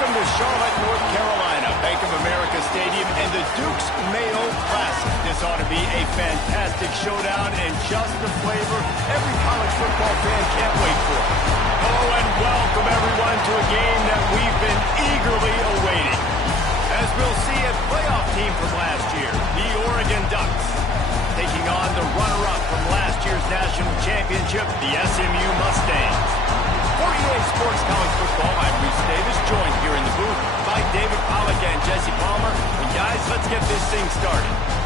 Welcome to Charlotte, North Carolina, Bank of America Stadium, and the Duke's Mayo Classic. This ought to be a fantastic showdown and just the flavor every college football fan can't wait for. Hello and welcome, everyone, to a game that we've been eagerly awaiting. As we'll see, a playoff team from last year, the Oregon Ducks, taking on the runner-up from last year's national championship, the SMU Mustangs. 48 Sports College Football, I'm Reese Davis, joined here in the booth by David Pollack and Jesse Palmer. And guys, let's get this thing started.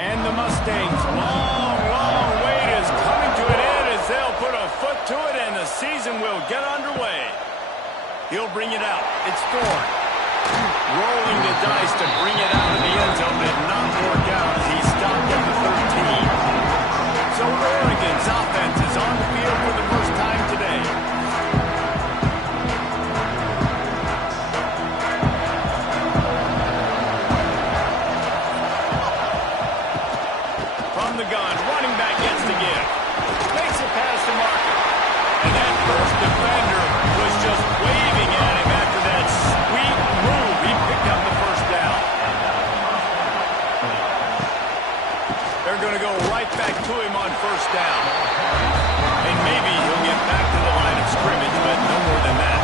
And the Mustangs' long wait is coming to an end as they'll put a foot to it and the season will get underway. He'll bring it out. It's Thorne. Rolling the dice to bring it out of the end zone. Did not work out as he stopped at the 13. So Oregon's offense is on the field for the first time today. The gun, running back gets the give. Makes it past the marker. And that first defender was just waving at him after that sweet move. He picked up the first down. They're going to go right back to him on first down. And maybe he'll get back to the line of scrimmage, but no more than that.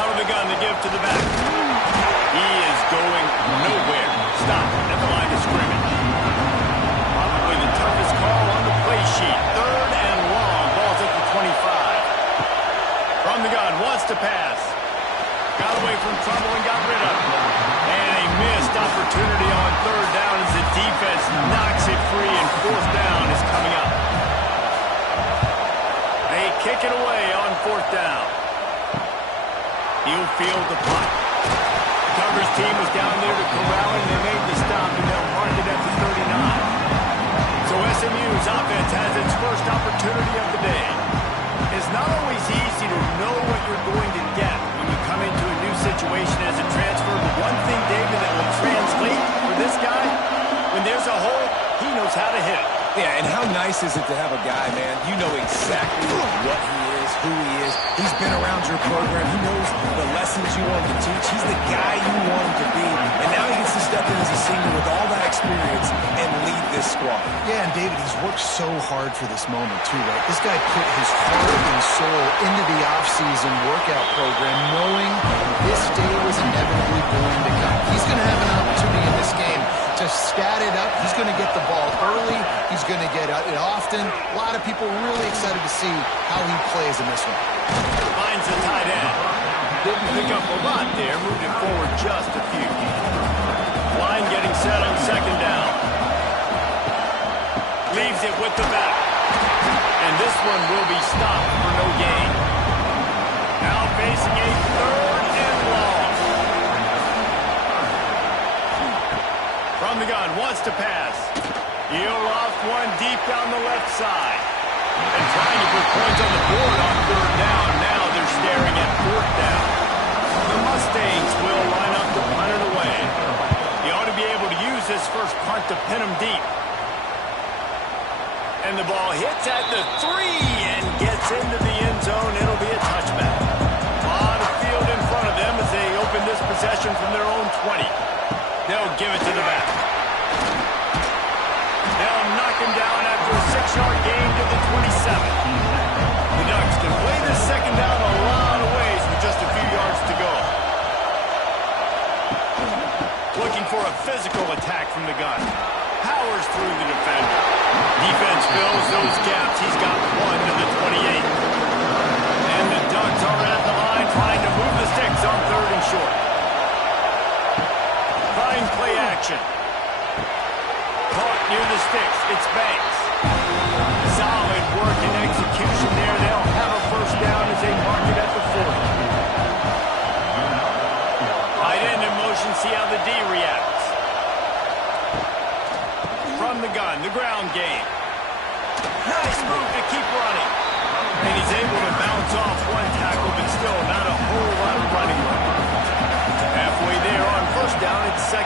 Out of the gun to give to the back. He is going nowhere. Stop at the line of scrimmage. Probably the toughest call on the play sheet. Third and long. Ball's at the 25. From the gun, wants to pass. Got away from trouble and got rid of it. And a missed opportunity on third down as the defense knocks it free and fourth down is coming up. They kick it away on fourth down. He'll field the punt. Coverage team was down there to corral him. They made the stop, and they'll mark it at the 39. So SMU's offense has its first opportunity of the day. It's not always easy to know what you're going to get when you come into a new situation as a transfer. But one thing, David, that will translate for this guy, when there's a hole, he knows how to hit it. Yeah, and how nice is it to have a guy, man, you know exactly what he is, who he is. He's been around your program. He knows the lessons you want him to teach. He's the guy you want him to be. And now he gets to step in as a senior with all that experience and lead this squad. Yeah, and David, he's worked so hard for this moment, too, right? This guy put his heart and soul into the offseason workout program, knowing this day was inevitably going to come. He's going to have an opportunity in this game to stat it up. He's going to get the ball early. He's going to get it often. A lot of people really excited to see how he plays in this one. Finds the tight end. Didn't pick up a lot there. Moved it forward just a few. Line getting set on second down. Leaves it with the back. And this one will be stopped for no gain. Now facing a third and long. From the gun, wants to pass. He'll loft one deep down the left side. And trying to put points on the board on third down. Now they're staring at fourth down. The Mustangs will line up to punt it away. He ought to be able to use this first punt to pin him deep. And the ball hits at the 3 and gets into the end zone. It'll be a touchback. A lot of field in front of them as they open this possession from their own 20. They'll give it to the back. They'll knock him down after a 6-yard gain to the 27. The Ducks can play this second down a lot of ways with just a few yards to go. Looking for a physical attack from the gun. Powers through the defender. Defense fills those gaps. He's got 1 to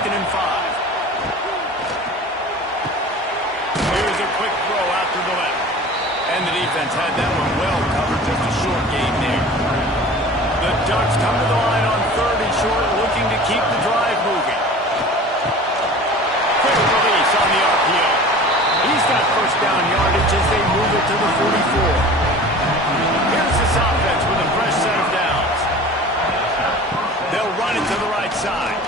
2nd and 5. Here's a quick throw out to the left. And the defense had that one well covered, just a short gain there. The Ducks come to the line on 3rd and short, looking to keep the drive moving. Quick release on the RPO. He's got first down yardage as they move it to the 44. Here's this offense with a fresh set of downs. They'll run it to the right side.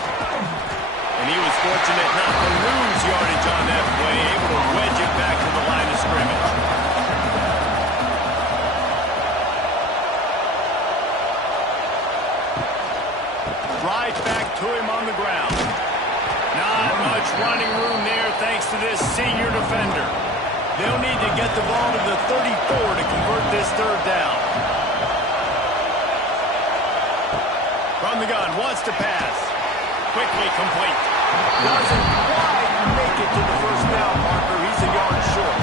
And he was fortunate not to lose yardage on that play, able to wedge it back to the line of scrimmage. Right back to him on the ground. Not much running room there thanks to this senior defender. They'll need to get the ball to the 34 to convert this 3rd down. From the gun, wants to pass. Quickly complete. Doesn't quite make it to the first down marker. He's a yard short.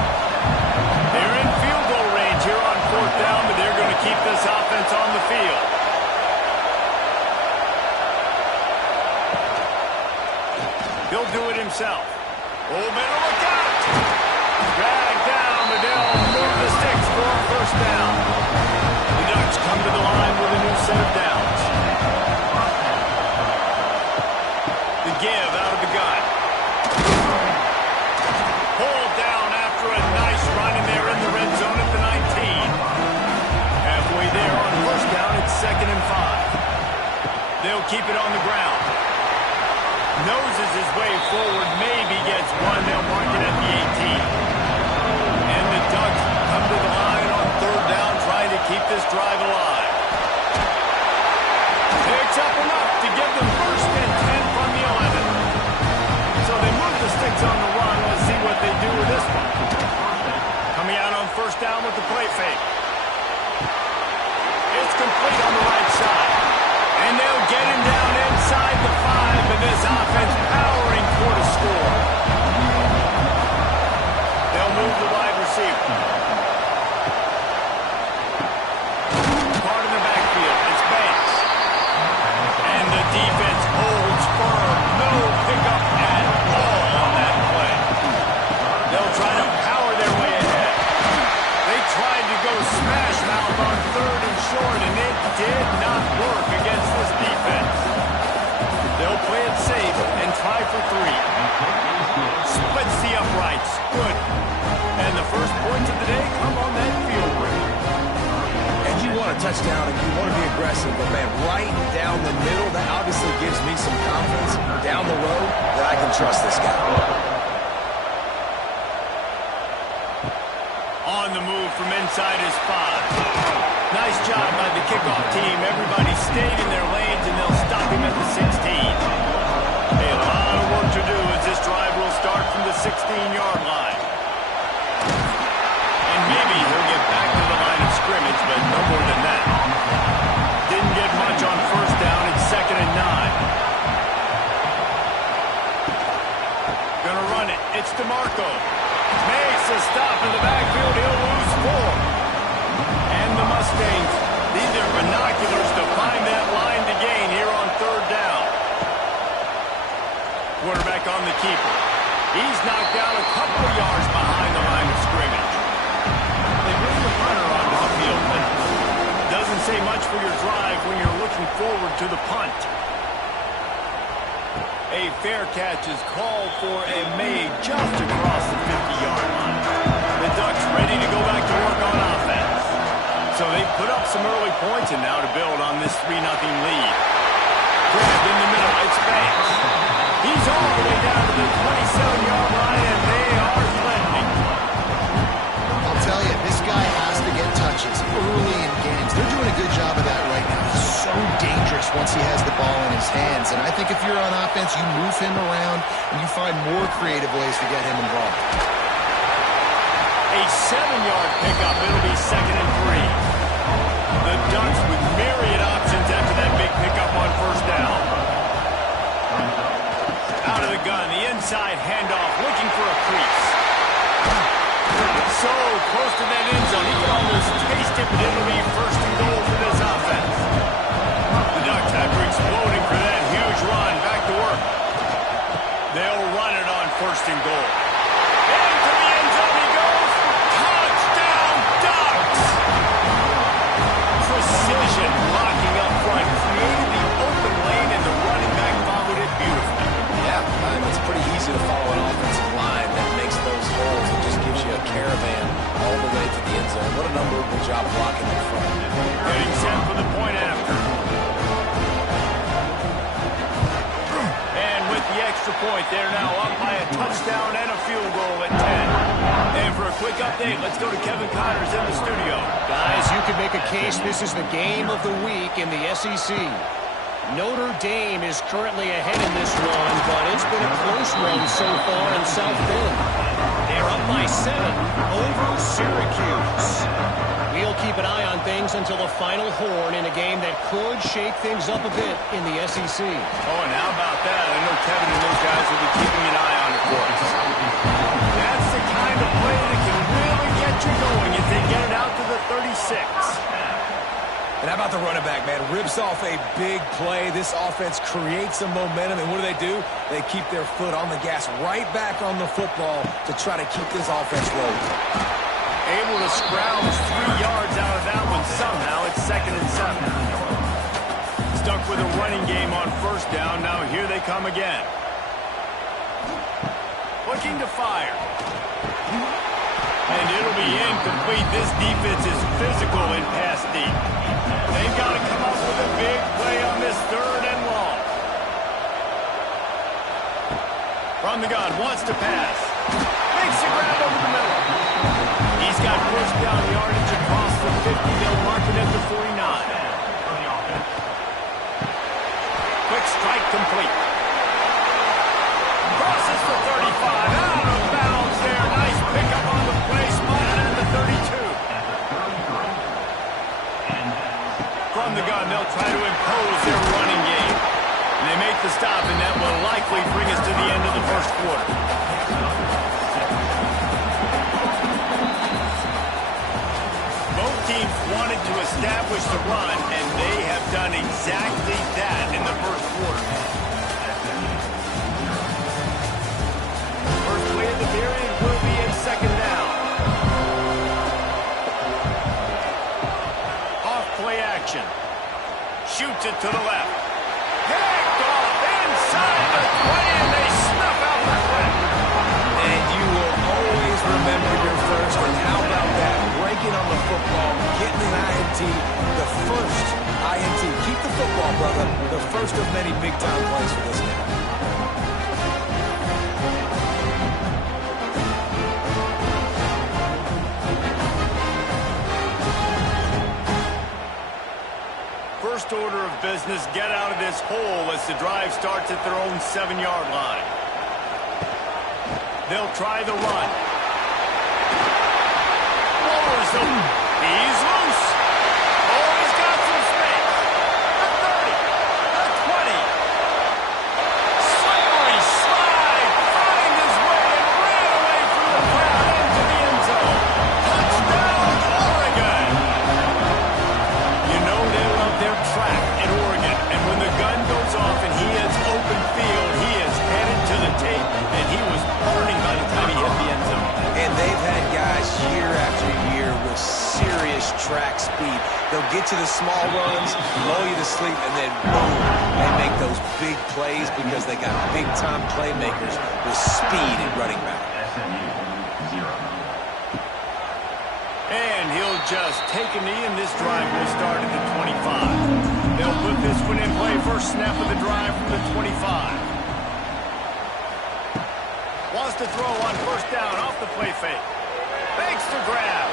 They're in field goal range here on 4th down, but they're going to keep this offense on the field. He'll do it himself. Oh, better look out! Drag down, but they'll move the sticks for a first down. The Ducks come to the line with a new set of downs. The give out of the gun. Pulled down after a nice run, and they're in the red zone at the 19. Halfway there on first down, it's 2nd and 5. They'll keep it on the ground. Noses his way forward, maybe gets one. They'll mark it at the 18. And the Ducks come to the line on 3rd down, trying to keep this drive alive. Picks up enough to give them 1st and 10 from the 11. So they move the sticks on the run. Let's see what they do with this one. Coming out on 1st down with the play fake. It's complete on the right side. And they'll get him down inside the 5, and this offense powering for the score. They'll move the wide receiver. Caught in the backfield. It's Banks. And the defense holds firm. No pickup at all on that play. They'll try to power their way ahead. They tried to go smash mouth on 3rd and short, and it did not work against this defense. They'll play it safe and try for 3. Splits the uprights. Good. And the first points of the day come on that field break. And you want a touchdown and you want to be aggressive, but man, right down the middle, that obviously gives me some confidence down the road that I can trust this guy. On the move from inside his 5. Nice job by the kickoff team. Everybody stayed in their lanes, and they'll stop him at the 16. A lot of work to do as this drive will start from the 16-yard line. And maybe he'll get back to the line of scrimmage, but no more than that. Didn't get much on 1st down. It's 2nd and 9. Gonna run it. It's DeMarco. Makes a stop in the backfield. He'll lose 4. And the Mustangs need their binoculars to find that line to gain here on 3rd down. Quarterback on the keeper. He's knocked out a couple of yards behind the line of scrimmage. They bring the punter onto the field, but it doesn't say much for your drive when you're looking forward to the punt. A fair catch is called for and made just across the 50-yard line. The Ducks ready to go back to work on offense. So they put up some early points, and now to build on this 3-0 lead. Grabbed in the middle, it's Banks. He's all the way down to the 27-yard line, and they are threatening. I'll tell you, this guy has to get touches early in games. They're doing a good job of that right now. He's so dangerous once he has the ball in his hands. And I think if you're on offense, you move him around, and you find more creative ways to get him involved. A 7-yard pickup. It'll be 2nd and 3. The Ducks with myriad options after that big pickup on 1st down. Out of the gun, the inside handoff, looking for a crease. So close to that end zone, he can almost taste it, but it'll be 1st and goal for this offense. The Ducks, after exploding for that huge run, back to work. job blocking up front. Getting set for the point after. And with the extra point, they're now up by a touchdown and a field goal at 10. And for a quick update, let's go to Kevin Connors in the studio. Guys, you could make a case this is the game of the week in the SEC. Notre Dame is currently ahead in this one, but it's been a close one so far in South Bend. They're up by 7 over Syracuse. We'll keep an eye on things until the final horn in a game that could shake things up a bit in the SEC. Oh, and how about that? I know Kevin and those guys will be keeping an eye on it for us. That's the kind of play that can really get you going if they get it out to the 36. And how about the running back, man? Rips off a big play. This offense creates some momentum, and what do? They keep their foot on the gas right back on the football to try to keep this offense rolling. Able to scrounge 3 yards out of that one somehow. It's 2nd and 7. Stuck with a running game on first down. Now here they come again. Looking to fire. And it'll be incomplete. This defense is physical in pass deep. They've got to come up with a big play on this 3rd and long. From the gun, wants to pass. Makes a grab over the middle. He's got first down yardage across the 50. They'll mark it at the 49. Quick strike complete. Crosses the 35. Out of bounds there. Nice pickup on the play. Spotted at the 32. From the gun, they'll try to impose their running game. And they make the stop, and that will likely bring us to the end of the first quarter. Both teams wanted to establish the run, and they have done exactly that in the first quarter. First play of the period will be in 2nd down. Off play action. Shoots it to the left. Picked off inside the 20, and they snuff out the play. And you will always remember your first. And how about that? Breaking on the football, getting an INT, the first INT. Keep the football, brother. The first of many big-time plays for this guy. First order of business, get out of this hole as the drive starts at their own 7-yard line. They'll try the run. Lowers him. He's loose. Oh, he's got some space. The 30. The 20. Slippery slide. Find his way and ran away from the crowd into the end zone. Touchdown, Oregon. You know they love their track in Oregon. And when the gun goes off and he has open field, he is headed to the tape, and he was burning by the time he hit the end zone. And they've had guys year after year with serious track speed. They'll get to the small runs, blow you to sleep, and then boom, they make those big plays because they got big-time playmakers with speed at running back. And he'll just take a knee, and this drive will start at the 25. They'll put this one in play. First snap of the drive from the 25. Wants to throw on first down off the play fake. Fakes the grab.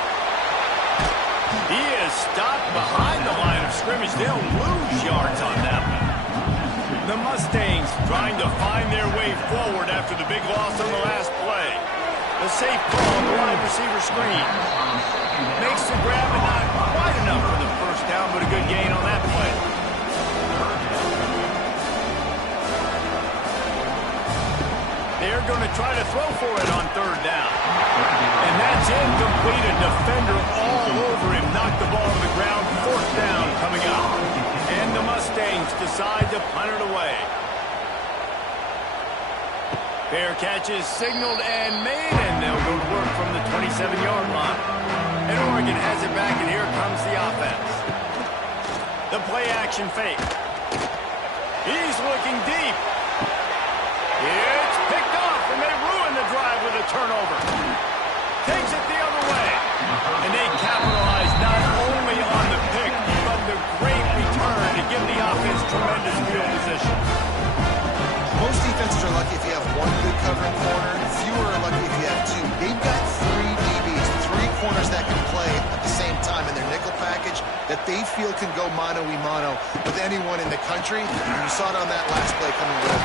He is stopped behind the line of scrimmage. They'll lose yards on that one. The Mustangs trying to find their way forward after the big loss on the last play. The safe call on the wide receiver screen. Makes the grab, but not quite enough for the first down, but a good gain on that play. They're going to try to throw for it on 3rd down. And that's incomplete. A defender all over him. Knocked the ball to the ground. 4th down coming up. And the Mustangs decide to punt it away. Fair catches signaled and made, and they'll go to work from the 27-yard line. And Oregon has it back, and here comes the offense. The play action fake. He's looking deep. It's picked off, and they ruin the drive with a turnover. Takes it the other way. And they capitalize not that they feel can go mano-a-mano with anyone in the country. And you saw it on that last play coming with.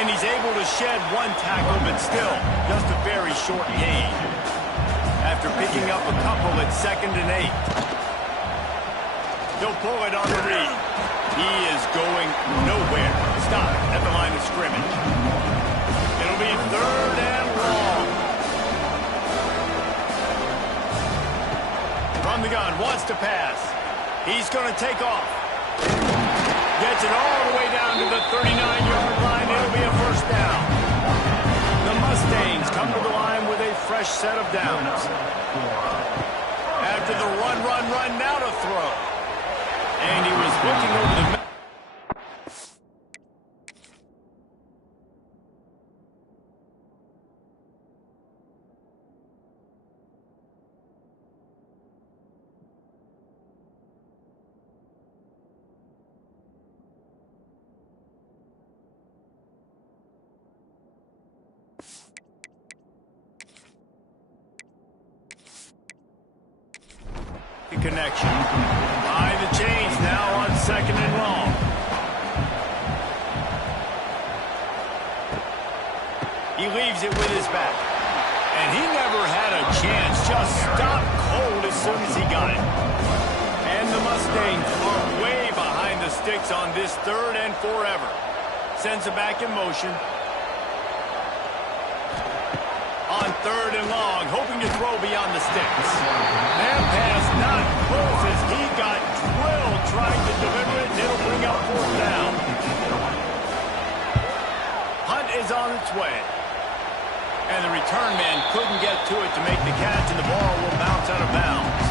And he's able to shed one tackle, but still just a very short gain. After picking up a couple at 2nd and 8. He'll pull it on the read. He is going nowhere. Stop at the line of scrimmage. It'll be 3rd and long. From the gun, wants to pass. He's going to take off. Gets it all the way down to the 39-yard line. It'll be a 1st down. The Mustangs come to the line with a fresh set of downs. After the run, now to throw. And he was looking over the middle. Connection. Behind the chains now on 2nd and long. He leaves it with his back. And he never had a chance. Just stopped cold as soon as he got it. And the Mustangs are way behind the sticks on this 3rd and forever. Sends it back in motion. On 3rd and long, hoping to throw beyond the sticks. And pass not close as he got drilled trying to deliver it, and it'll bring up 4th down. Hunt is on its way. And the return man couldn't get to it to make the catch, and the ball will bounce out of bounds.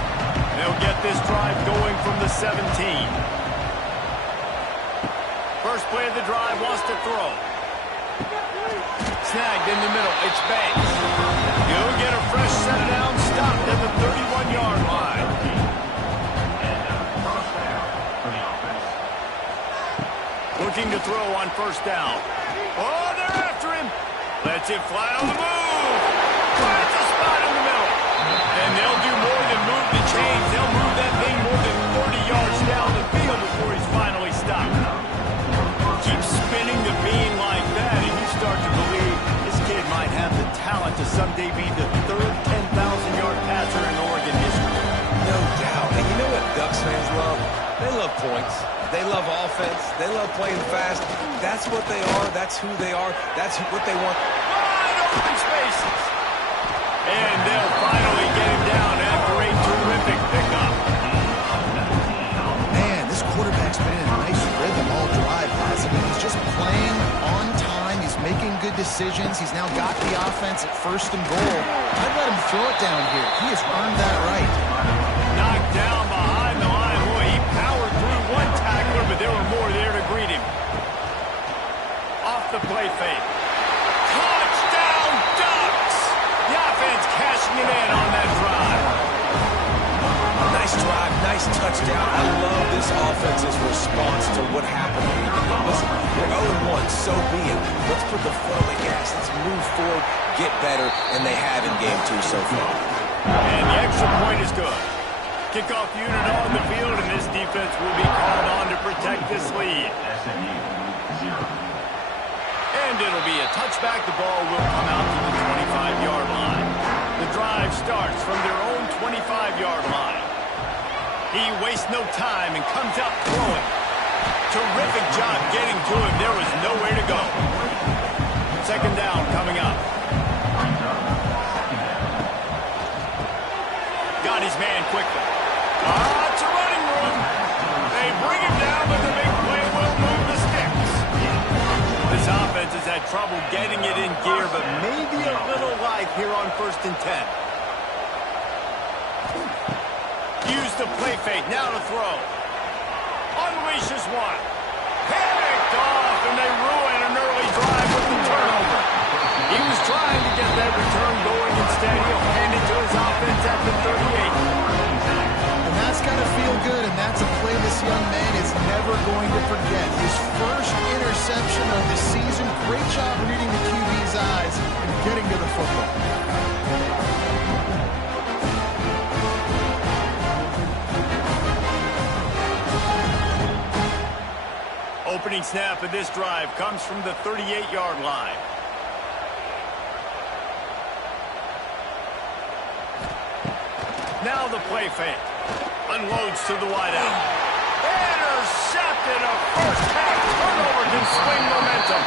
They'll get this drive going from the 17. First play of the drive, wants to throw. Snagged in the middle. It's Banks. He'll get a fresh set down, stopped at the 31-yard line. Looking to throw on 1st down. Oh, they're after him. Lets it fly on the move. Finds a spot in the middle. And they'll do more than move the chains. They'll move that thing more than 30 yards down the field before he's finally stopped. Keep spinning the beam like that, and you start to believe this kid might have the talent to someday be the 3rd 10,000-yard passer in Oregon history. No doubt. And you know what Ducks fans love? They love points. They love offense. They love playing fast. That's what they are. That's who they are. That's what they want. Wide open spaces. And they'll finally get him down after a terrific pickup. Man, this quarterback's been in a nice rhythm all drive, hasn't he? He's just playing on time. He's making good decisions. He's now got the offense at 1st and goal. I'd let him throw it down here. He has earned that right. Knocked down behind the line. Boy, he powered through one tackler, but there were more there to greet him. Off the play fake. Touchdown, Ducks! The offense cashing it in on that drive. Nice drive, nice touchdown. I love this offense's response to what happened. Listen, we're 0-1, so be it. Let's put the foot on the gas. Let's move forward, get better, and they have in game 2 so far. And the extra point is good. Kickoff unit on the field, and this defense will be called on to protect this lead. And it'll be a touchback. The ball will come out to the 25-yard line. The drive starts from their own 25-yard line. He wastes no time and comes out throwing. Terrific job getting to him. There was nowhere to go. 2nd down coming up. Got his man quickly. It's a running room. They bring him down, but the big play will move the sticks. This offense has had trouble getting it in gear, but maybe a little life here on 1st and 10. Use the play fake, now to throw. Unleashes one. Picked off, and they ruin an early drive with the turnover. He was trying to get that return going. Instead, he'll hand it to his offense at the 38. And that's got to feel good, and that's a play this young man is never going to forget. His first interception of the season. Great job reading the QB's eyes and getting to the football. opening snap of this drive comes from the 38-yard line. Now the play fake. Unloads to the wideout. Intercepted. A first-half turnover can swing momentum.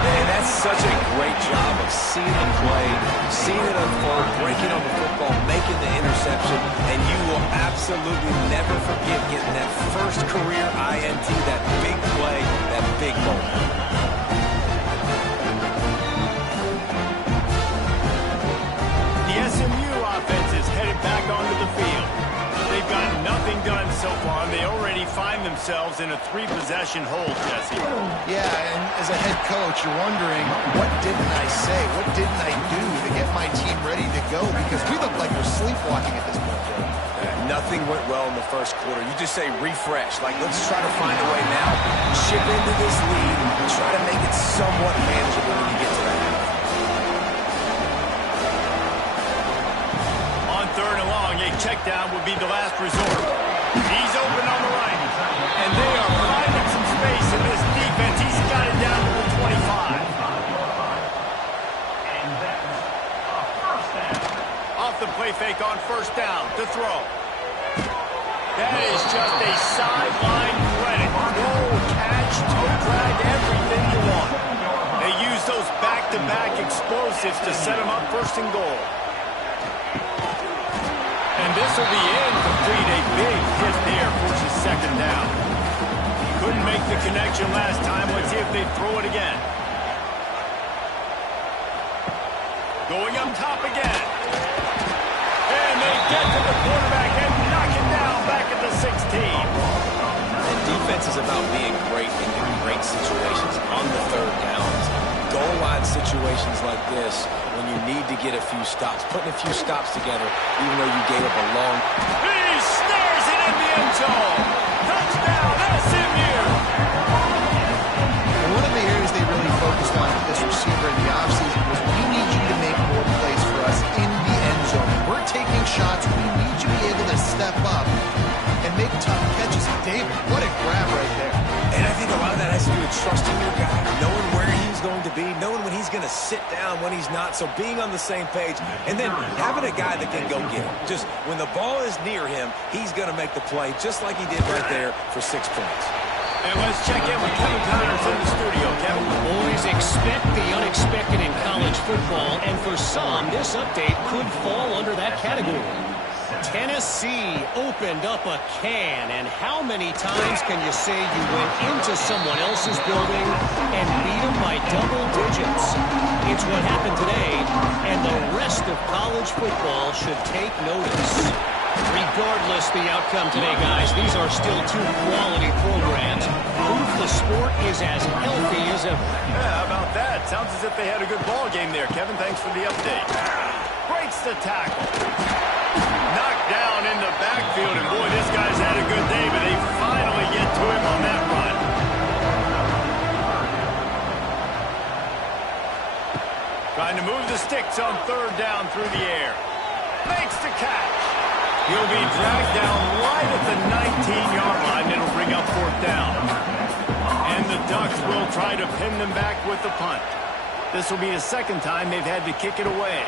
And that's such a great job of seeing the play, seeing it unfold, breaking on the football, making the interception, and you will absolutely never forget getting that first career INT, that big play, that big moment. The SMU offense is headed back onto the field. They've got nothing done so far, and they already find themselves in a 3-possession hold, Jesse. Yeah, and as a head coach, you're wondering, what didn't I say? What didn't I do to get my team ready to go? Because we look like we're sleepwalking at this point, Joe. Nothing went well in the first quarter. You just say refresh. Like, let's try to find a way now. Chip into this lead and try to make it somewhat manageable when you get to that. On 3rd and long, a check down would be the last resort. He's open on the right. And they are finding some space in this defense. He's got it down to the 25. Off the play fake on 1st down to throw. That is just a sideline credit. Roll, catch, toe drag, everything you want. They use those back-to-back explosives to set them up 1st and goal. And this will be incomplete. A big hit there forces 2nd down. Couldn't make the connection last time. Let's see if they throw it again. Going up top again. And they get to the quarterback and knock it down back at the 16. And defense is about being great in great situations on the 3rd downs. Goal line situations like this, when you need to get a few stops, putting a few stops together, even though you gave up a long... He snares it in the end zone. Touchdown, SMU. And one of the areas they really focused on with this receiver in the offseason was, we need you to make more plays for us in the end zone. We're taking shots. We need you to be able to step up and make tough catches. David, what a grab right there. And I think a lot of that has to do with trusting your guy, knowing where he's going to be, knowing when he's going to sit down, when he's not, so being on the same page, and then having a guy that can go get him. Just when the ball is near him, he's going to make the play, just like he did right there for 6 points. And let's check in with Kevin Connors in the studio. Kevin? Boys, expect the unexpected in college football, and for some, this update could fall under that category. Tennessee opened up a can, and how many times can you say you went into someone else's building and beat them by double digits? It's what happened today, and the rest of college football should take notice. Regardless the outcome today, guys, these are still 2 quality programs. Proof the sport is as healthy as ever. Yeah, how about that? Sounds as if they had a good ball game there. Kevin, thanks for the update. Breaks the tackle. Knocked down in the backfield, and boy, this guy's had a good day, but they finally get to him on that run. Trying to move the sticks on 3rd down through the air. Makes the catch. He'll be dragged down right at the 19-yard line. It'll bring up 4th down. And the Ducks will try to pin them back with the punt. This will be the 2nd time they've had to kick it away.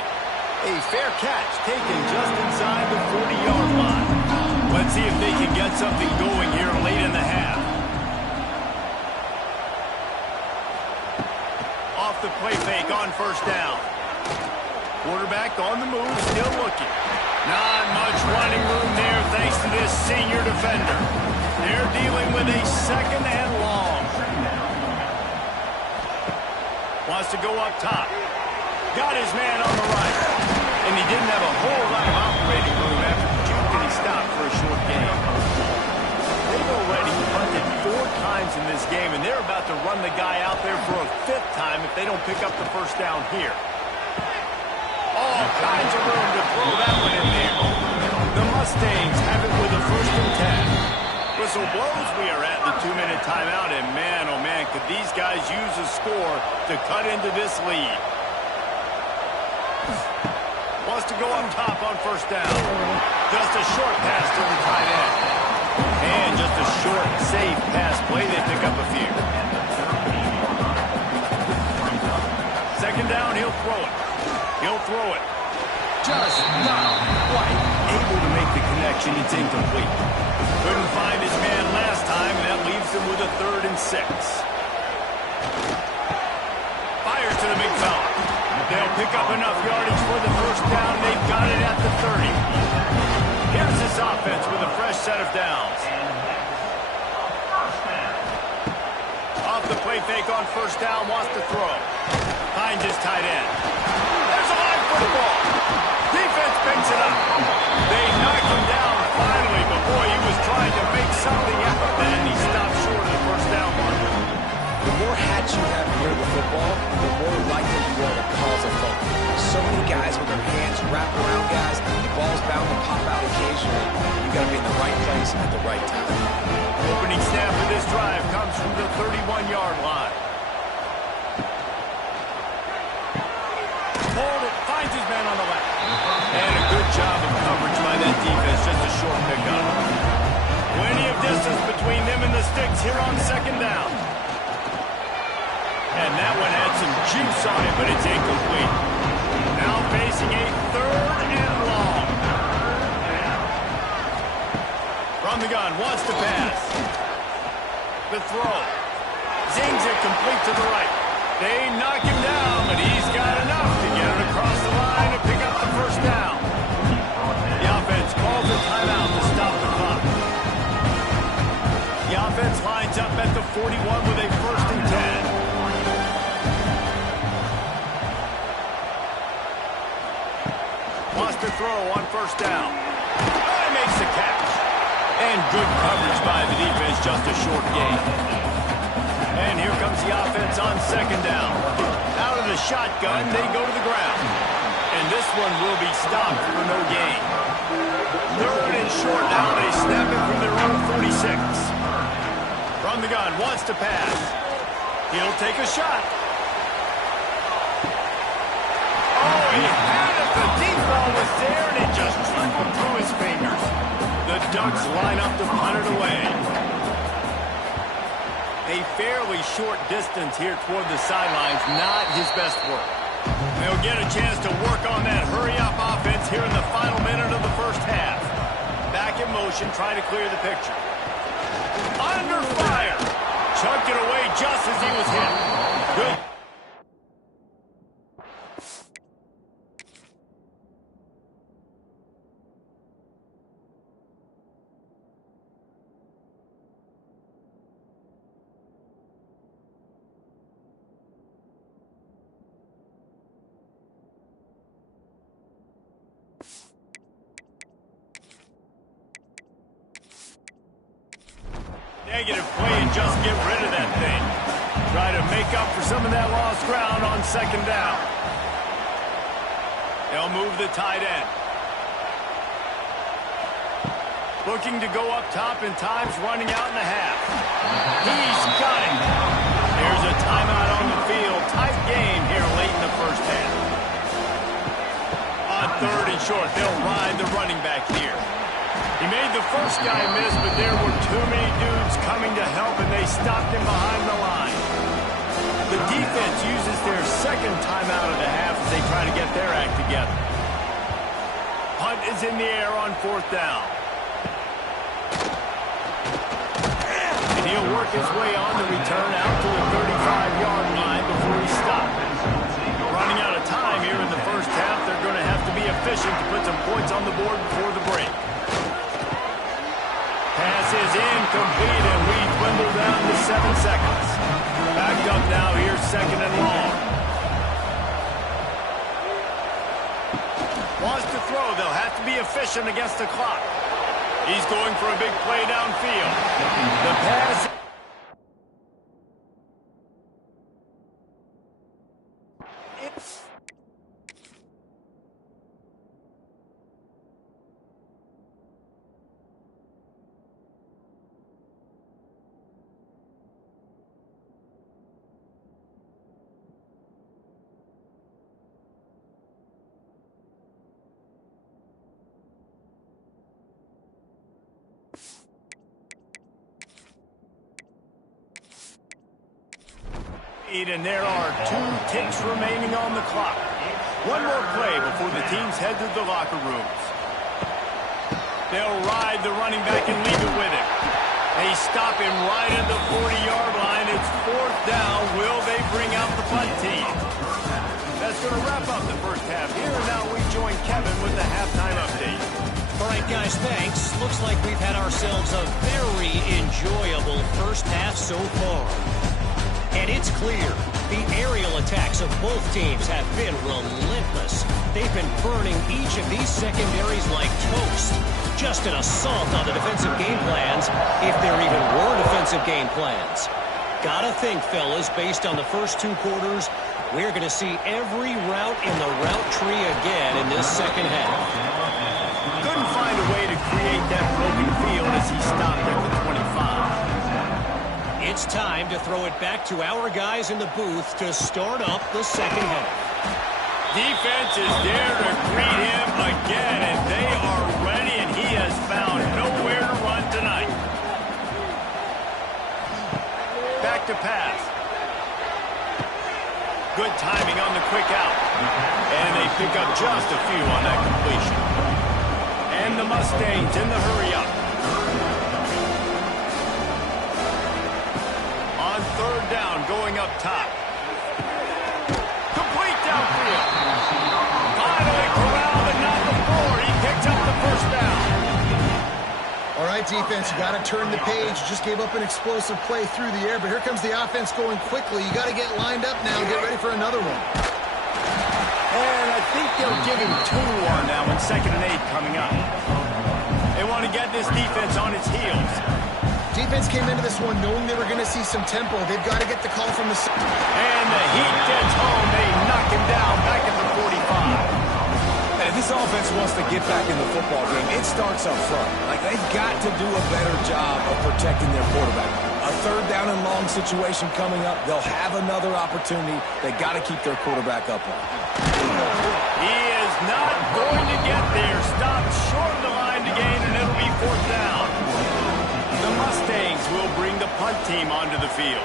A fair catch taken just inside the 40-yard line. Let's see if they can get something going here late in the half. Off the play fake on 1st down. Quarterback on the move, still looking. Not much running room there thanks to this senior defender. They're dealing with a 2nd and long. Wants to go up top. Got his man on the right. And he didn't have a whole lot of operating room after the juke that he stopped for a short game. They've already punted 4 times in this game, and they're about to run the guy out there for a 5th time if they don't pick up the 1st down here. All kinds of room to throw that one in there. The Mustangs have it with a 1st and 10. Whistle blows, we are at the 2-minute timeout, and man, oh man, could these guys use a score to cut into this lead. Wants to go up top on 1st down. Just a short pass to the tight end. And just a short safe pass play. They pick up a few. Second down, he'll throw it. He'll throw it. Just not quite able to make the connection. It's incomplete. Couldn't find his man last time, and that leaves him with a 3rd and 6. Fires to the big fella. They'll pick up enough yardage for the first down. They've got it at the 30. Here's this offense with a fresh set of downs. Off the play fake on first down, wants to throw. Finds his tight end. There's a live football. Defense picks it up. They knock him down finally, but boy, he was trying to make something out of that, and he stopped short of the first down marker. The more hats you have near the football, the more likely you are to cause a fumble. So many guys with their hands wrapped around guys, the ball's bound to pop out occasionally. You got to be in the right place at the right time. Opening snap of this drive comes from the 31-yard line. Hold it, finds his man on the left. And a good job of coverage by that defense, just a short pickup. Plenty of distance between them and the sticks here on second down. And that one had some juice on it, but it's incomplete. Now facing a 3rd and long. From the gun, wants to pass. The throw. Zings it complete to the right. They knock him down, but he's got enough to get it across the line and pick up the first down. The offense calls a timeout to stop the clock. The offense lines up at the 41 with a 1st and 10. Wants to throw on first down. Oh, he makes the catch. And good coverage by the defense, just a short gain. And here comes the offense on second down. Out of the shotgun, they go to the ground. And this one will be stopped for no gain. 3rd and short now. They snap it from their own 46. From the gun, wants to pass. He'll take a shot. Oh, he had it. The deep ball was there, and it just trickled through his fingers. The Ducks line up to punt it away. A fairly short distance here toward the sidelines, not his best work. They'll get a chance to work on that hurry-up offense here in the final minute of the first half. Back in motion, trying to clear the picture. Under fire. Chucked it away just as he was hit. Good. Negative play and just get rid of that thing. Try to make up for some of that lost ground on second down. They'll move the tight end. Looking to go up top, and time's running out in the half. He's got it. There's a timeout on the field. Tight game here late in the first half. On 3rd and short, they'll ride the running back here. He made the first guy miss, but there were too many dudes coming to help, and they stopped him behind the line. The defense uses their second timeout of the half as they try to get their act together. Punt is in the air on 4th down. And he'll work his way on the return out to the 35-yard line before he stops. Running out of time here in the first half, they're going to have to be efficient to put some points on the board before the break. Pass is incomplete, and we dwindle down to 7 seconds. Backed up now here, 2nd and long. Wants to throw. They'll have to be efficient against the clock. He's going for a big play downfield. The pass... And there are 2 ticks remaining on the clock. One more play before the teams head to the locker rooms. They'll ride the running back and leave it with him. They stop him right at the 40-yard line. It's 4th down. Will they bring out the punt team? That's going to wrap up the first half here. And now we join Kevin with the halftime update. All right, guys, thanks. Looks like we've had ourselves a very enjoyable first half so far. And it's clear, the aerial attacks of both teams have been relentless. They've been burning each of these secondaries like toast. Just an assault on the defensive game plans, if there even were defensive game plans. Gotta think, fellas, based on the first 2 quarters, we're going to see every route in the route tree again in this second half. Couldn't find a way to create that broken field as he stopped at the 25. It's time to throw it back to our guys in the booth to start up the second half. Defense is there to greet him again, and they are ready, and he has found nowhere to run tonight. Back to pass. Good timing on the quick out. And they pick up just a few on that completion. And the Mustangs in the hurry up. On 3rd down, going up top. Complete downfield. Finally corralled and not before. He picked up the first down. All right, defense, you got to turn the page. You just gave up an explosive play through the air, but here comes the offense going quickly. You got to get lined up now and get ready for another one. And I think they'll give him 2 on that one, 2nd and 8 coming up. They want to get this defense on its heels. Defense came into this one knowing they were going to see some tempo. They've got to get the call from the... And the heat gets home. They knock him down back at the 45. And if this offense wants to get back in the football game, it starts up front. Like, they've got to do a better job of protecting their quarterback. A 3rd down and long situation coming up. They'll have another opportunity. They got to keep their quarterback up on. He is not going to get there. Stopped short of the line to gain, and it'll be 4th down. The Mustangs will bring the punt team onto the field.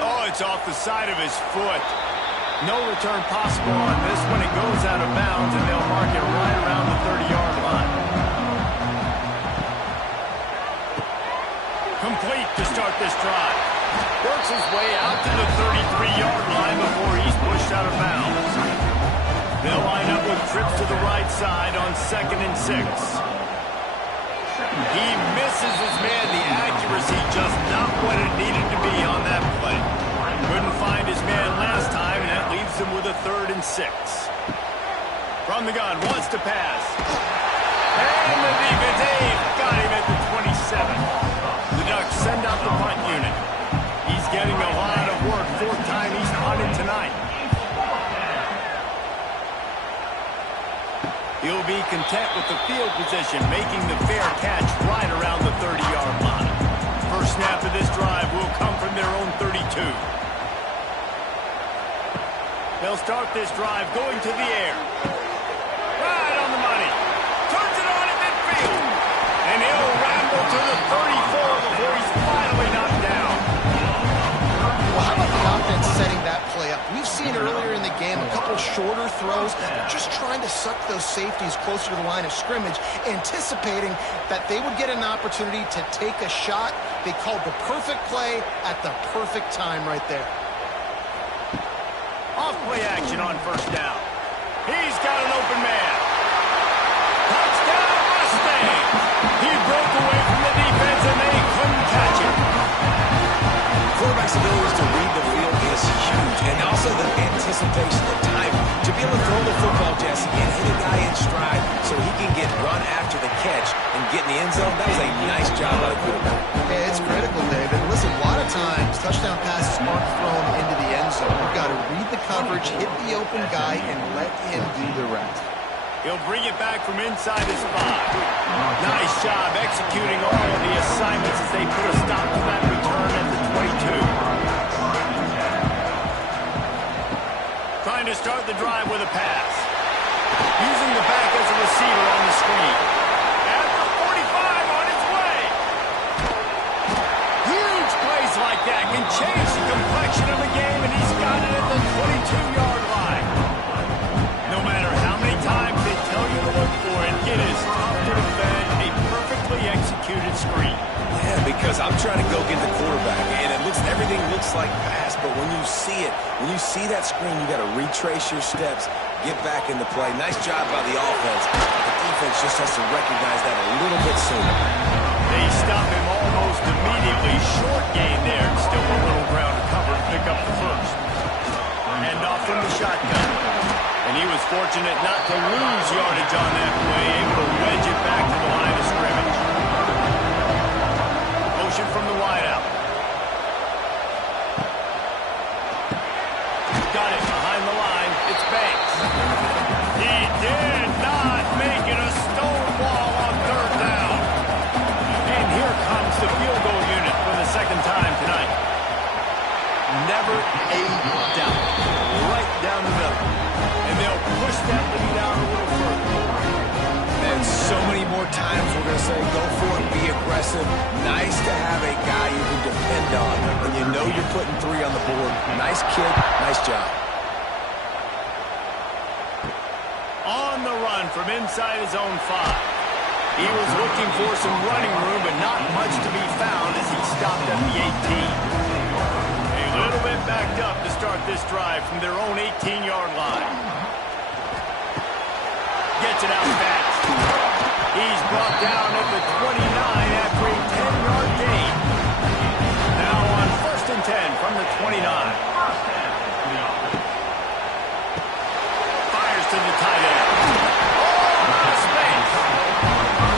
Oh, it's off the side of his foot. No return possible on this when it goes out of bounds, and they'll mark it right around the 30-yard line. Complete to start this drive. Works his way out to the 33-yard line before he's pushed out of bounds. They'll line up with trips to the right side on 2nd and 6. He misses his man. The accuracy just not what it needed to be on that play. Couldn't find his man last time, and that leaves him with a 3rd and 6. From the gun, wants to pass. And the defense got him at the 27. The Ducks send out the punt unit. He's getting a lot of work. 4th time he's punted tonight. He'll be content with the field position, making the fair catch right around the 30-yard line. First snap of this drive will come from their own 32. They'll start this drive going to the air. Right on the money. Turns it on at midfield. And he'll ramble to the 34 before he's finally knocked down. Well, how about the offense setting that play up? We've seen earlier in the game a couple shorter throws, just trying to suck those safeties closer to the line of scrimmage, anticipating that they would get an opportunity to take a shot. They called the perfect play at the perfect time right there. Off play action on 1st down. He's got an open man. Touchdown Mustang! He broke away from the defense and they couldn't catch him. Quarterback's ability to read the field is huge, and also the anticipation, the time to be able to throw the football, Jesse, and hit a guy in stride so he can get run after the catch and get in the end zone. That was a nice job by the quarterback. Yeah, it's critical, David. Listen, a lot of times touchdown passes aren't thrown into the end zone. You've got to read the coverage, hit the open guy, and let him do the rest. He'll bring it back from inside his spot. Nice job executing all of the assignments as they put a stop to that return at the 22. Trying to start the drive with a pass. Using the back as a receiver on the screen. At the 45 on its way. Huge plays like that can change the complexion of the game. executed screen. Yeah, because I'm trying to go get the quarterback, and everything looks like pass, but when you see that screen, you got to retrace your steps, get back into play. Nice job by the offense. The defense just has to recognize that a little bit sooner. They stop him almost immediately. Short gain there. Still a little ground to cover to pick up the first. And off from the shotgun. And he was fortunate not to lose yardage on that play, able to wedge it back to the line of scrimmage. Motion from the wideout. Got it behind the line. It's Banks. He did not make it a stonewall on third down. And here comes the field goal unit for the second time tonight. Never a doubt. Right down the middle. And they'll push that lead out a little further. And so many more times we're going to say, go for it, be aggressive. Nice to have a guy you can depend on when you know you're putting 3 on the board. Nice kid, nice job. On the run from inside his own 5. He was looking for some running room, but not much to be found as he stopped at the 18. A little bit backed up to start this drive from their own 18-yard line. Gets it out fast. He's brought down at the 29 after a 10-yard gain. Now on 1st and 10 from the 29. Fires to the tight end. Oh, space.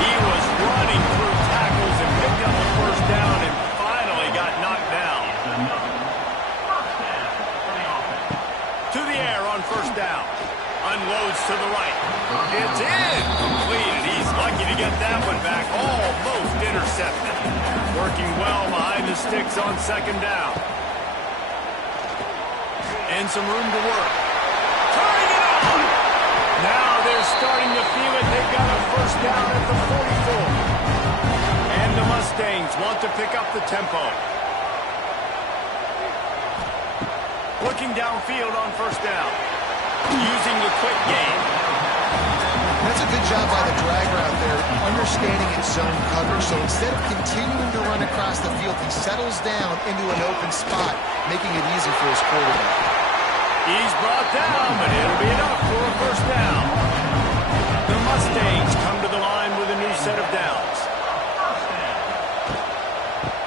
He was running through tackles and picked up the first down and finally got knocked down. To the air on 1st down. Unloads to the right. It's incomplete, and he's lucky to get that one back. Almost intercepted. Working well behind the sticks on 2nd down. And some room to work. Turning it on! Now they're starting to feel it. They've got a 1st down at the 44. And the Mustangs want to pick up the tempo. Looking downfield on 1st down. Using the quick game. That's a good job by the drag route there, understanding its zone coverage. So instead of continuing to run across the field, he settles down into an open spot, making it easy for his quarterback. He's brought down, but it'll be enough for a 1st down. The Mustangs come to the line with a new set of downs.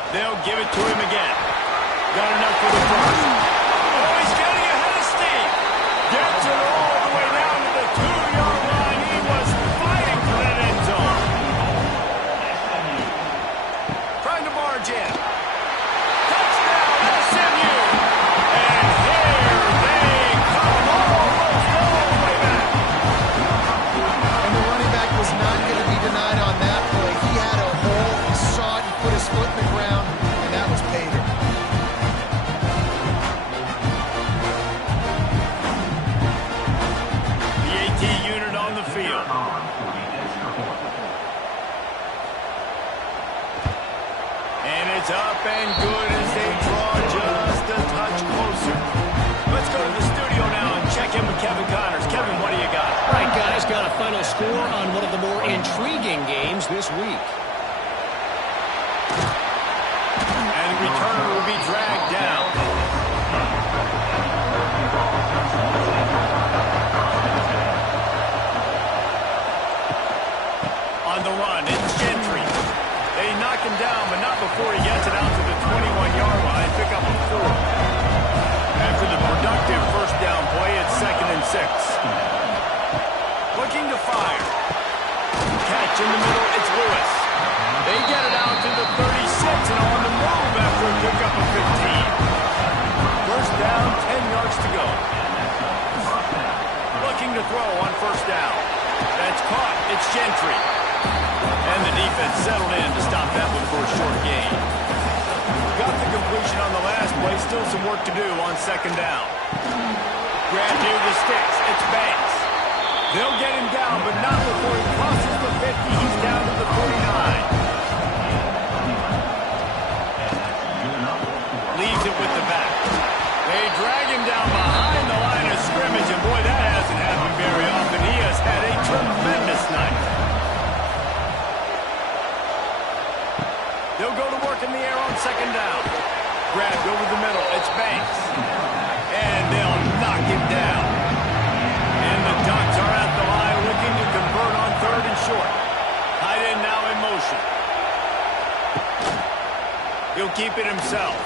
They'll give it to him again. Got enough for the first. Oh, he's getting ahead of steam. Gets it all the way down to the 2-yard line. He was fighting for that end zone. Trying to barge in. Touchdown, SMU. And here they come almost all the way back. And the running back was not going to be denied on that play. He had a hole, he saw it, he put his foot in the ground, and that was pay dirt. Unit on the field. And it's up and good as they draw just a touch closer. Let's go to the studio now and check in with Kevin Connors. Kevin, what do you got? All right, guys, got a final score on one of the more intriguing games this week. And the returner will be dragged down. On the run, it's Gentry. They knock him down, but not before he gets it out to the 21-yard line. Pick up a 4. After the productive 1st down play, it's 2nd and 6. Looking to fire. Catch in the middle, it's Lewis. They get it out to the 36 and on the move after a pickup of 15. 1st down, 10 yards to go. Looking to throw on 1st down. That's caught. It's Gentry. And the defense settled in to stop that one for a short gain. Got the completion on the last play. Still some work to do on 2nd down. Grabbed near the sticks. It's Banks. They'll get him down, but not before he crosses the 50. He's down to the 49. Leaves it with the back. They drag him down behind the line of scrimmage, and boy, that hasn't happened very often. He has had a tremendous night. They'll go to work in the air on second down. Grabbed over the middle. It's Banks. And they'll knock him down. And the Ducks are at the line looking to convert on third and short. Tight end now in motion. He'll keep it himself.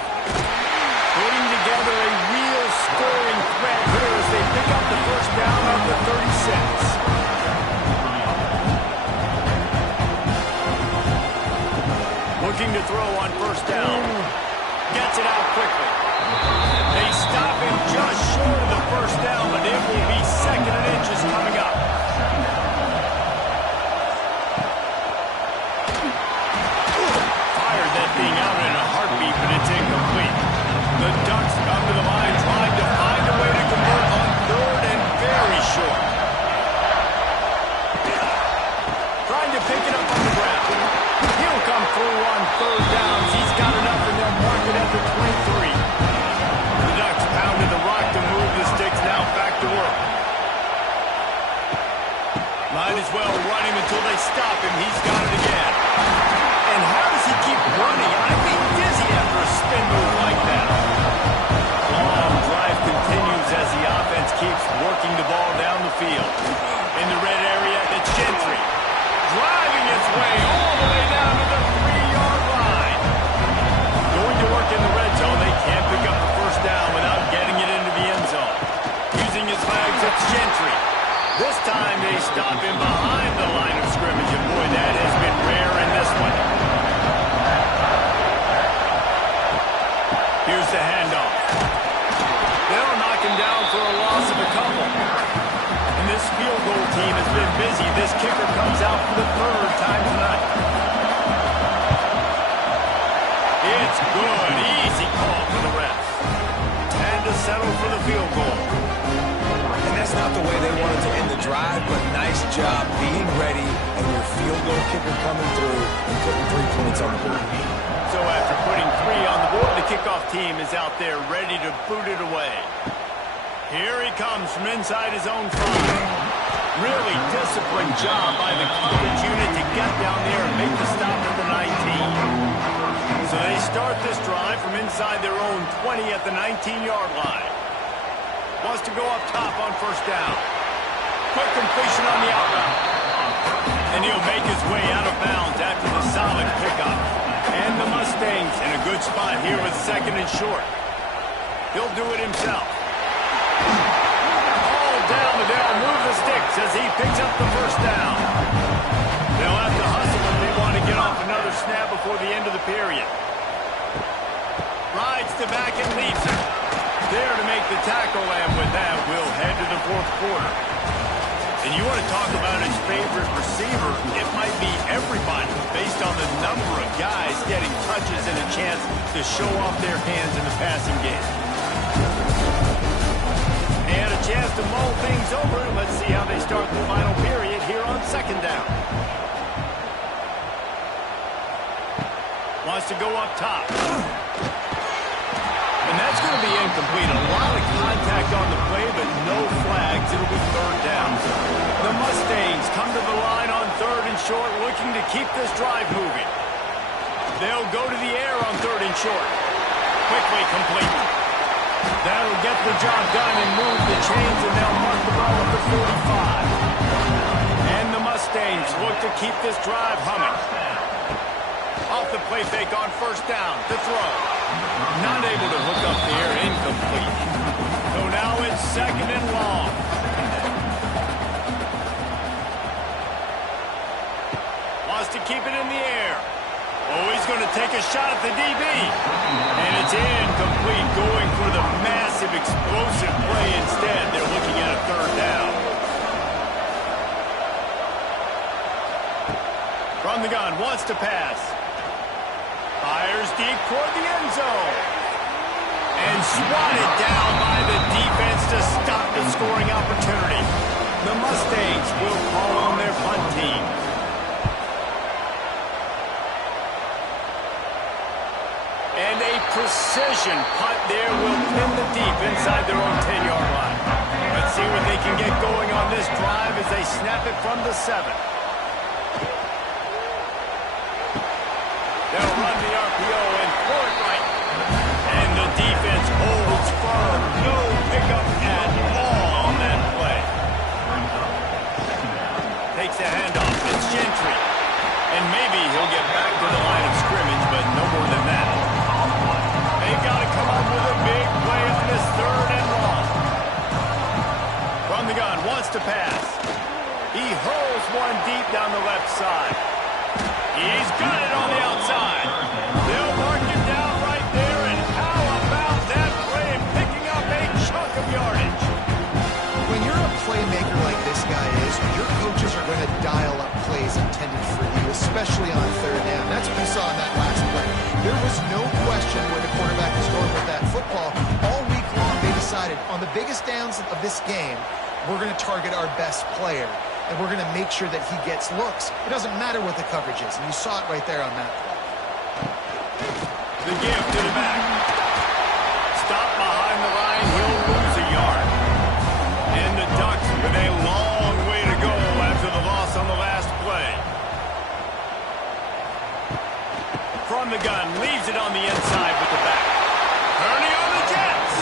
Putting together a real scoring threat here as they pick up the first down at the 36. Looking to throw on first down. Gets it out quickly. They stop him just short of the first down, but it will be second and inches coming up. Fired that thing out in a heartbeat, but it's incomplete. The Ducks come to the line trying to find a way to convert on third and very short. Trying to pick it up on the ground. He'll come through on third downs. He's got enough, and they'll mark it at the 23. The Ducks pounded the rock to move the sticks. Now back to work. Might as well run him until they stop him. He's got it again. And how does he keep running? I'd be dizzy after a spin move like that. Long drive continues as the offense keeps working the ball down the field. In the red area, it's Gentry. Driving its way all the way down to the 3-yard line. Going to work in the red zone. They can't pick up the first down without getting it into the end zone. Using his legs, it's Gentry. This time they stop him behind the line of scrimmage, and boy, that has been rare in this one. Here's the handoff. They'll knock him down for a loss of a couple. And this field goal team has been busy. This kicker comes out for the third time tonight. It's good. Easy call for the refs. And to settle for the field goal. And that's not the way they wanted to end the drive, but nice job being ready and your field goal kicker coming through and putting 3 points on the board. So after putting 3 on the board, the kickoff team is out there ready to boot it away. Here he comes from inside his own 5. Really disciplined job by the coverage unit to get down there and make the stop at the 19. So they start this drive from inside their own 20 at the 19-yard line. Wants to go up top on first down. Quick completion on the out route. And he'll make his way out of bounds after the solid pickup. And the Mustangs in a good spot here with second and short. He'll do it himself. All down, but they'll move the sticks as he picks up the first down. They'll have to hustle if they want to get off another snap before the end of the period. Rides the back and leaps it. There to make the tackle, and with that, we'll head to the fourth quarter. And you want to talk about his favorite receiver, it might be everybody based on the number of guys getting touches and a chance to show off their hands in the passing game. And a chance to mull things over. Let's see how they start the final period here on second down. Wants to go up top. And that's going to be incomplete. A lot of contact on the play, but no flags. It'll be third down. The Mustangs come to the line on third and short, looking to keep this drive moving. They'll go to the air on third and short. Quickly complete. That'll get the job done and move the chains, and they'll mark the ball at the 45. And the Mustangs look to keep this drive humming. Off the play fake on first down. To throw. Not able to hook up there. Incomplete. So now it's second and long. Wants to keep it in the air. Oh, he's going to take a shot at the DB. And it's incomplete. Going for the massive explosive play instead. They're looking at a third down. From the gun. Wants to pass. Fires deep toward the end zone. And swatted down by the defense to stop the scoring opportunity. The Mustangs will call on their punt team. And a precision punt there will pin the deep inside their own 10-yard line. Let's see what they can get going on this drive as they snap it from the 7. They'll run the RPO and throw it right. And the defense holds firm. No pickup at all on that play. Takes a handoff. It's Gentry. And maybe he'll get back to the line of scrimmage, but no more than that. They got to come up with a big play on this 3rd and long. From the gun, wants to pass. He hurls one deep down the left side. He's got it on the outside. They'll mark him down right there, and how about that play picking up a chunk of yardage? When you're a playmaker like this guy is, your coaches are going to dial up plays intended for you, especially on 3rd down. That's what we saw in that last play. There was no question where the quarterback was going with that football. All week long, they decided on the biggest downs of this game, we're going to target our best player, and we're going to make sure that he gets looks. It doesn't matter what the coverage is, and you saw it right there on that play. The give to the back. Stop behind the line. He'll lose a yard. And the Ducks with a long way to go after the loss on the last play. From the gun, leaves it on the inside with the back. Turning on the Jets.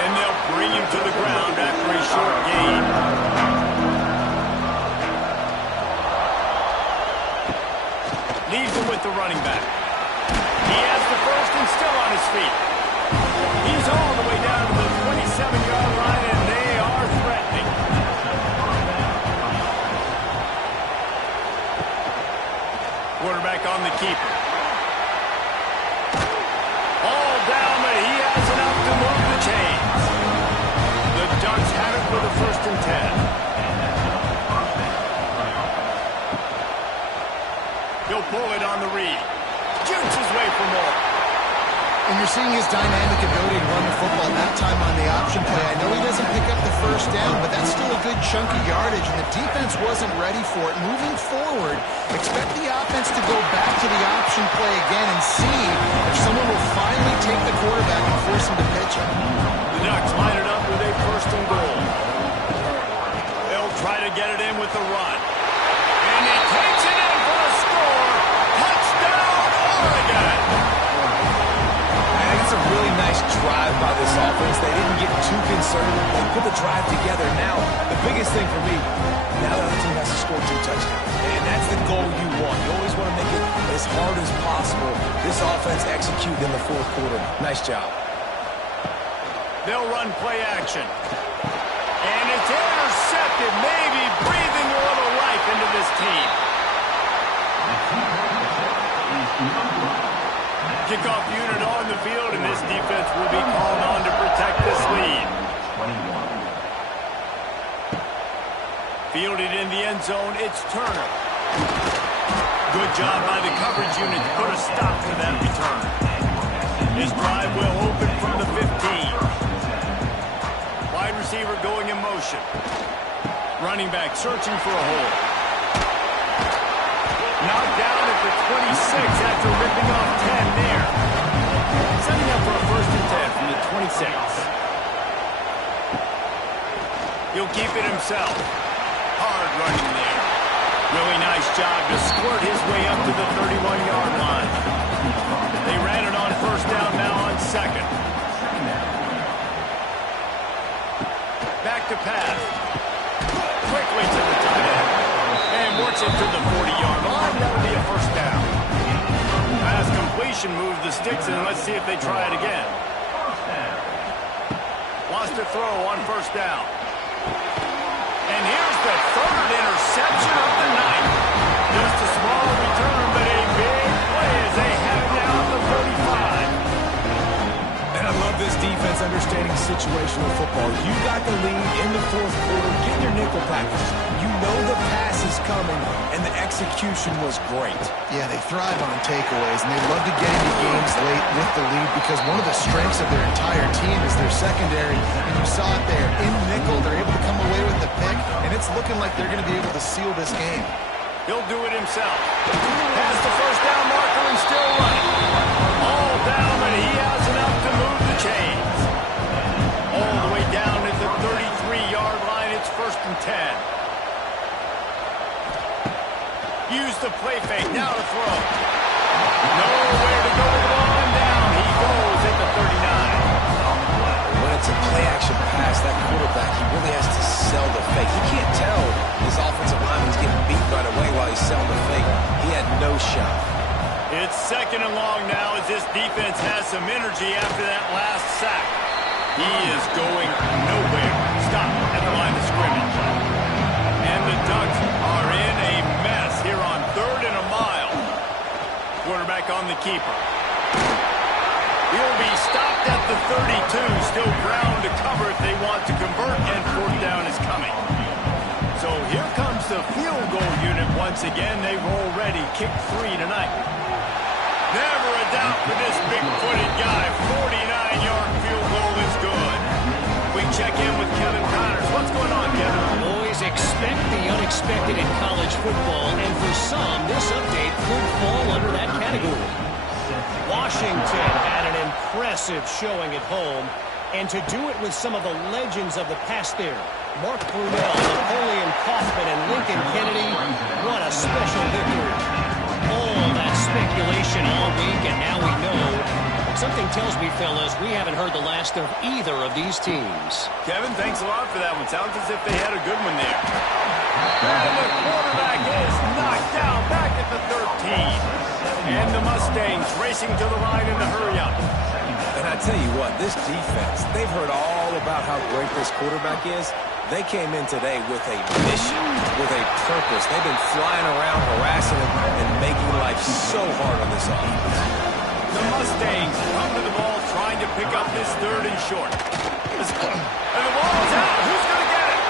And they'll bring him to the ground after a short gain. Leaves it with the running back. He has the first and still on his feet. He's all the way down to the 27-yard line, and they are threatening. Quarterback on the keeper. All down, but he has enough to move the chains. The Ducks have it for the 1st and 10. He'll pull it on the read. Shoots his way for more. And you're seeing his dynamic ability to run the football that time on the option play. I know he doesn't pick up the 1st down, but that's still a good chunk of yardage, and the defense wasn't ready for it. Moving forward, expect the offense to go back to the option play again and see if someone will finally take the quarterback and force him to pitch it. The Ducks line it up with a 1st and goal. They'll try to get it in with the run. And he takes it in for a score. Touchdown, Oregon! It's a really nice drive by this offense. They didn't get too conservative. They put the drive together. Now, the biggest thing for me, now the other team has to score 2 touchdowns. And that's the goal you want. You always want to make it as hard as possible. This offense execute in the 4th quarter. Nice job. They'll run play action. And it's intercepted, maybe breathing a little life into this team. Kickoff unit on the field, and this defense will be called on to protect this lead. Fielded in the end zone, it's Turner. Good job by the coverage unit to put a stop to that return. His drive will open from the 15. Wide receiver going in motion. Running back searching for a hole. Knocked down at the 26 after ripping off 10 there. Setting up for a 1st and 10 from the 26. He'll keep it himself. Hard running there. Really nice job to squirt his way up to the 31-yard line. They ran it on 1st down, now on 2nd. Back to pass. Quickly to the tight end. And works it to the 40-yard line. That'll be a 1st down. Pass completion moves the sticks in. Let's see if they try it again. Wants to throw on 1st down. And here's the 3rd interception of the night. Just a small return, but a big play as they have it down the 35. And I love this defense understanding situational football. You got the lead in the 4th quarter. Get your nickel packages. You know the pass is coming, and the execution was great. Yeah, they thrive on takeaways, and they love to get into games late with the lead because one of the strengths of their entire team is their secondary, and you saw it there. In nickel, they're able to come away with the pick, and it's looking like they're going to be able to seal this game. He'll do it himself. Has the 1st down marker and still running. All down, but he has enough to move the chains. All the way down at the 33-yard line. It's 1st and 10. Use the play fake. Now to throw. No really has to sell the fake. He can't tell his offensive lineman's getting beat right away while he's selling the fake. He had no shot. It's 2nd and long now as this defense has some energy after that last sack. He is going nowhere. Stop at the line of scrimmage. And the Ducks are in a mess here on 3rd and a mile. Quarterback on the keeper. He'll be stopped at the 32. Still ground to cover if they want to convert, and 4th down is coming. So here comes the field goal unit once again. They've already kicked 3 tonight. Never a doubt for this big-footed guy. 49-yard field goal is good. We check in with Kevin Connors. What's going on, Kevin? Always expect the unexpected in college football, and for some, this update could fall under that category. Washington had an impressive showing at home, and to do it with some of the legends of the past there, Mark Brunell, Napoleon Kaufman, and Lincoln Kennedy, what a special victory. All that speculation all week, and now we know. Something tells me, fellas, we haven't heard the last of either of these teams. Kevin, thanks a lot for that one. Sounds as if they had a good one there. And the quarterback is knocked down back at the 13. And the Mustangs racing to the line in the hurry-up. And I tell you what, this defense, they've heard all about how great this quarterback is. They came in today with a mission, with a purpose. They've been flying around, harassing him, and making life so hard on this offense. The Mustangs come to the ball trying to pick up this 3rd and short. And the ball is out. Who's going to get it?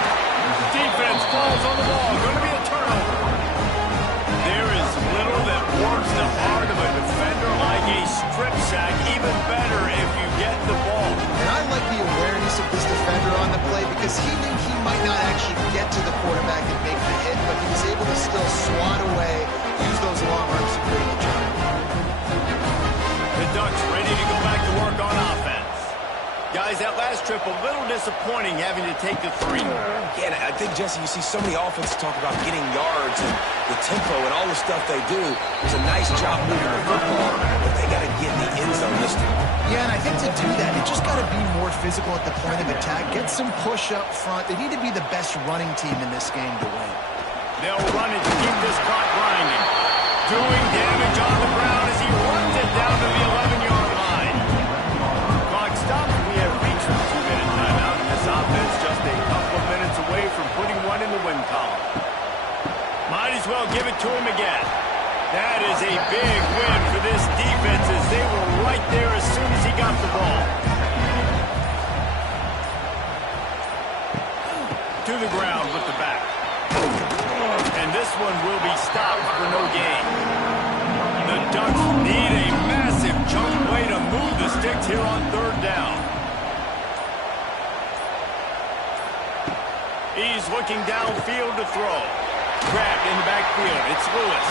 Defense falls on the ball. Going to be a turnover. There is little that warms the heart of a defender like a strip sack. Even better if you get the ball. And I like the awareness of this defender on the play because he knew he might not actually get to the quarterback and make the hit, but he was able to still swat away, use those long arms to create the turn. The Ducks ready to go back to work on offense. Guys, that last trip a little disappointing having to take the 3. Yeah, and I think, Jesse, you see so many offenses talk about getting yards and the tempo and all the stuff they do. It was a nice job moving the football, but they got to get in the end zone this time. Yeah, and I think to do that, it just got to be more physical at the point of attack. Get some push up front. They need to be the best running team in this game to win. They'll run it to keep this clock grinding. Doing damage on the ground as he runs it down to the 11-yard line. Clock stops. We have reached the 2-minute timeout, and this offense just a couple of minutes away from putting one in the win column. Might as well give it to him again. That is a big win for this defense as they were right there as soon as he got the ball. To the ground with the back. And this one will be stopped for no gain. The Ducks need a massive chunk play to move the sticks here on 3rd down. He's looking downfield to throw. Grabbed in the backfield. It's Lewis.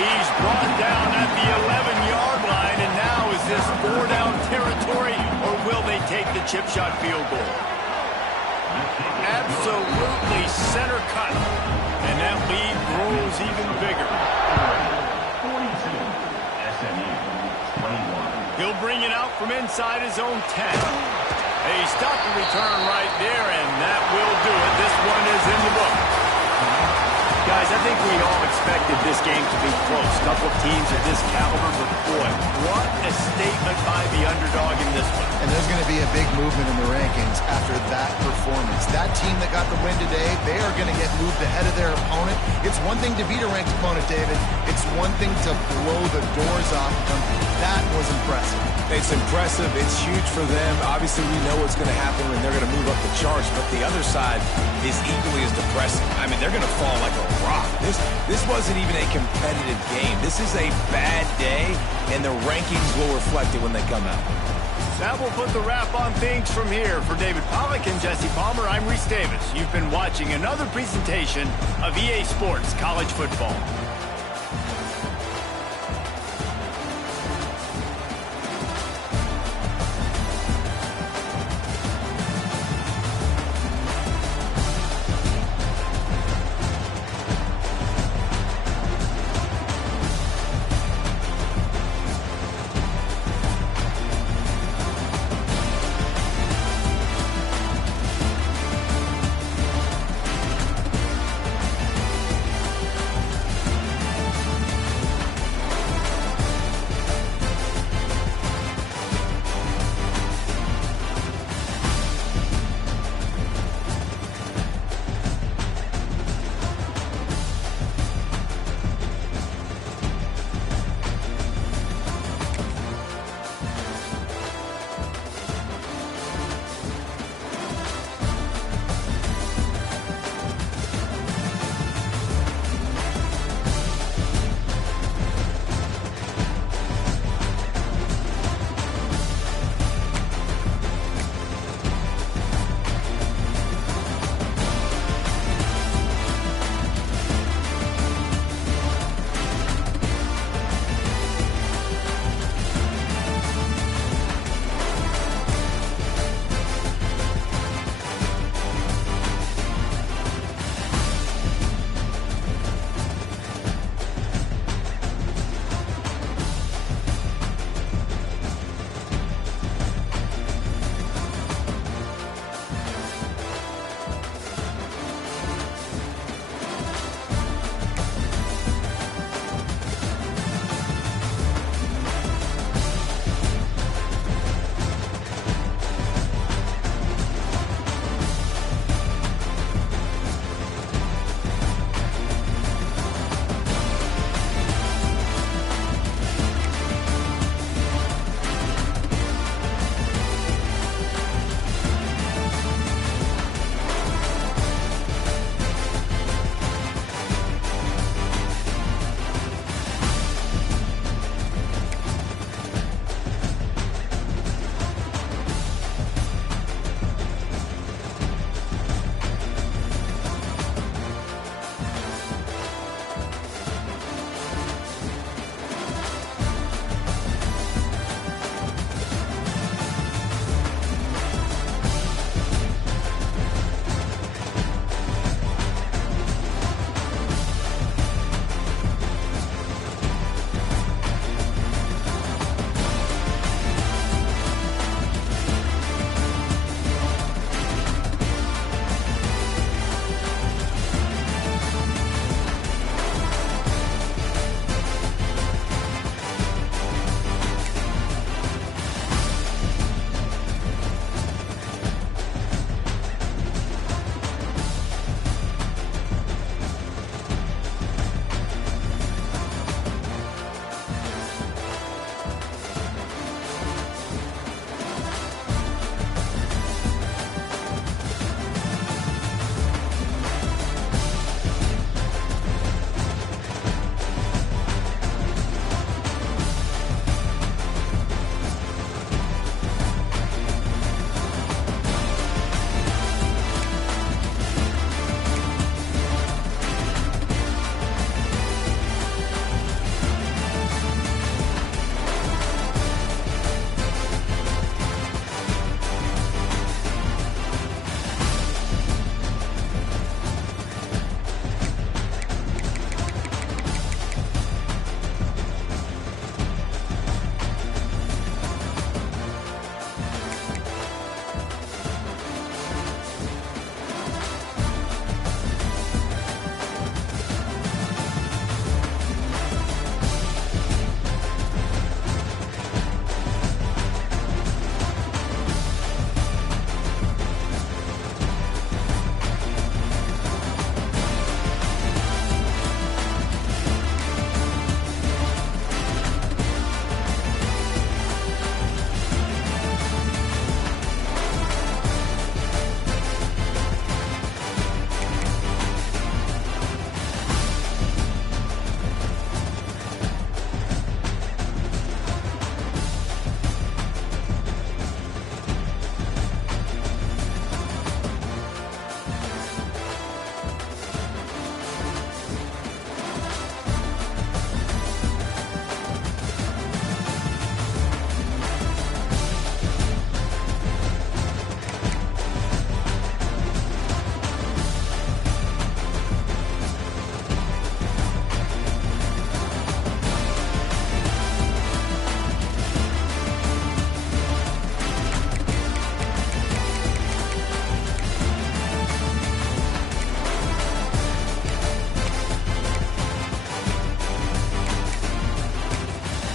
He's brought down at the 11-yard line, and now is this 4-down territory, or will they take the chip shot field goal? Absolutely center cut, and that lead grows even bigger. He'll bring it out from inside his own 10. They stop the return right there, and that will do it. This one is in the book. Guys, I think we all expected this game to be close. Couple of teams of this caliber, but boy, what a statement by the underdog in this one. And there's going to be a big movement in the rankings after that performance. That team that got the win today, they are going to get moved ahead of their opponent. It's one thing to beat a ranked opponent, David. It's one thing to blow the doors off them. That was impressive. It's impressive. It's huge for them. Obviously, we know what's going to happen when they're going to move up the charts, but the other side is equally as depressing. I mean, they're going to fall like a rock. This wasn't even a competitive game. This is a bad day, and the rankings will reflect it when they come out. That will put the wrap on things from here. For David Pollack and Jesse Palmer, I'm Reese Davis. You've been watching another presentation of EA Sports College Football.